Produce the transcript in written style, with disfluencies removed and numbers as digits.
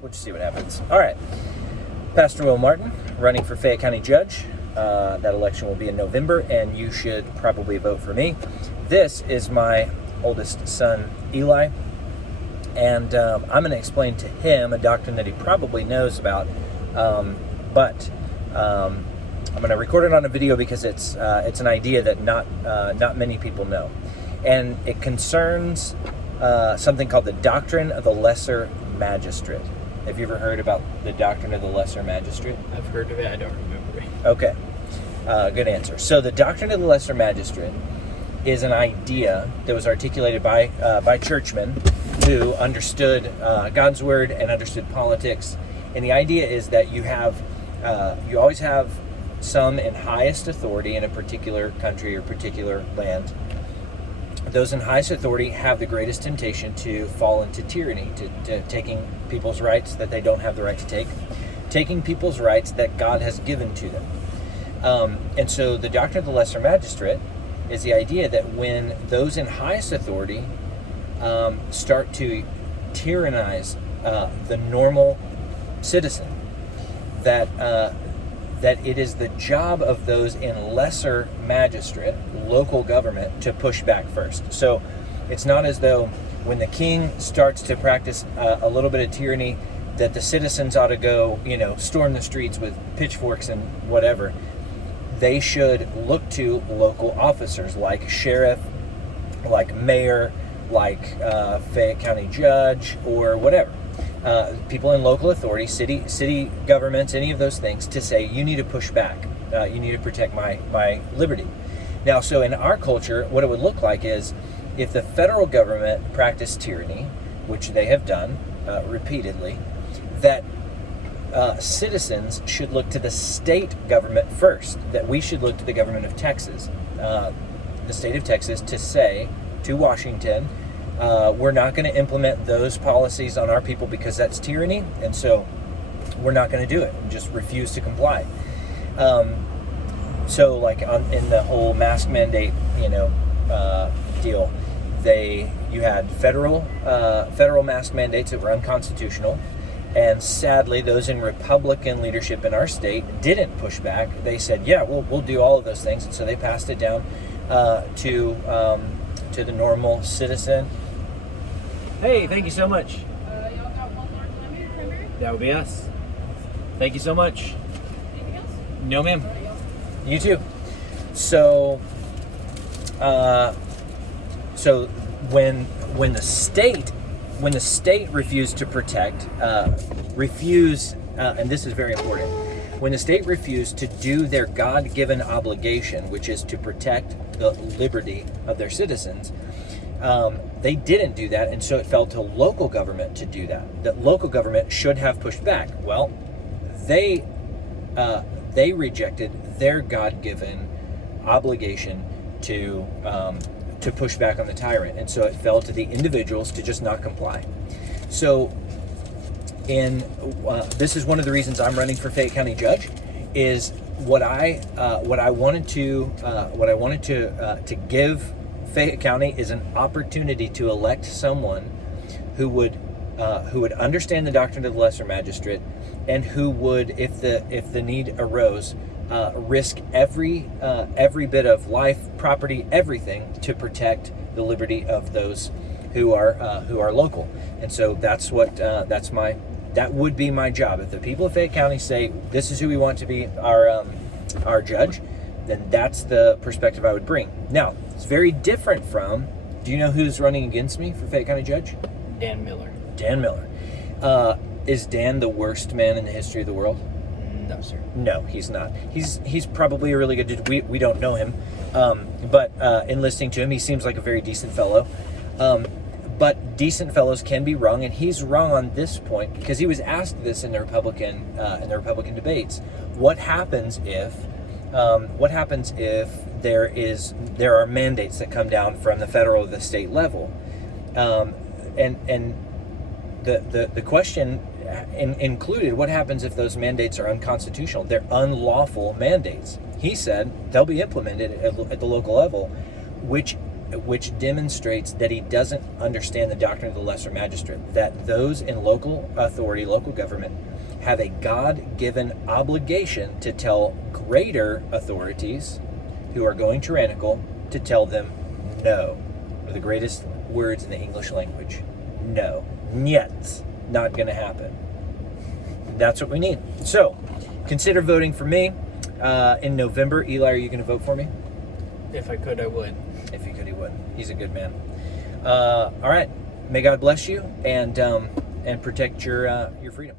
We'll just see what happens. All right. Pastor Will Martin, running for Fayette County Judge. That election will be in November, and you should probably vote for me. This is my oldest son, Eli, and I'm going to explain to him a doctrine that he probably knows about, but I'm going to record it on a video because it's an idea that not many people know, and it concerns something called the doctrine of the lesser magistrate. Have you ever heard about the doctrine of the lesser magistrate? I've heard of it. I don't remember it. Okay. Good answer. So the doctrine of the lesser magistrate is an idea that was articulated by churchmen who understood God's word and understood politics. And the idea is that you always have some in highest authority in a particular country or particular land. Those in highest authority have the greatest temptation to fall into tyranny, to taking people's rights that they don't have the right to take, taking people's rights that God has given to them. And so the doctrine of the lesser magistrate is the idea that when those in highest authority start to tyrannize the normal citizen, that it is the job of those in lesser magistrate, local government, to push back first. So it's not as though when the king starts to practice a little bit of tyranny that the citizens ought to go, storm the streets with pitchforks and whatever. They should look to local officers like sheriff, like mayor, like Fayette County judge, or whatever. People in local authority, city governments, any of those things, to say, you need to push back. You need to protect my liberty. Now, so in our culture, what it would look like is if the federal government practiced tyranny, which they have done repeatedly, that citizens should look to the state government first, that we should look to the government of Texas, the state of Texas, to say to Washington, we're not going to implement those policies on our people because that's tyranny, and so we're not going to do it. Just refuse to comply. So like in the whole mask mandate, deal, you had federal mask mandates that were unconstitutional. And sadly, those in Republican leadership in our state didn't push back. They said, yeah, we'll do all of those things. And so they passed it down to the normal citizen. Hey, thank you so much. Y'all got one more primary? That would be us. Thank you so much. Anything else? No, ma'am. You too. So, when the state refused to protect, and this is very important, when the state refused to do their God-given obligation, which is to protect the liberty of their citizens, they didn't do that, and so it fell to local government to do that. The local government should have pushed back. Well, they rejected their God-given obligation to push back on the tyrant, and so it fell to the individuals to just not comply. So this is one of the reasons I'm running for Fayette County Judge, is what I wanted to give Fayette County is an opportunity to elect someone who would understand the doctrine of the lesser magistrate, and who would, if the need arose, risk every bit of life, property, everything to protect the liberty of those who are local. And so that would be my job. If the people of Fayette County say this is who we want to be our judge, then that's the perspective I would bring. Now, it's very different from. Do you know who's running against me for Fayette County Judge? Dan Miller. Dan Miller. Is Dan the worst man in the history of the world? No, sir. No, he's not. He's probably a really good dude. We don't know him, but in listening to him, he seems like a very decent fellow. But decent fellows can be wrong, and he's wrong on this point because he was asked this in the Republican debates. What happens if there are mandates that come down from the federal or the state level, and the question included, what happens if those mandates are unconstitutional? They're unlawful mandates. He said they'll be implemented at the local level, which which demonstrates that he doesn't understand the doctrine of the lesser magistrate, that those in local authority, local government, have a God-given obligation to tell greater authorities who are going tyrannical to tell them no. Are the greatest words in the English language. No. Niet. Not going to happen. That's what we need. So, consider voting for me in November. Eli, are you going to vote for me? If I could, I would. If he could, he would. He's a good man. All right. May God bless you and protect your freedom.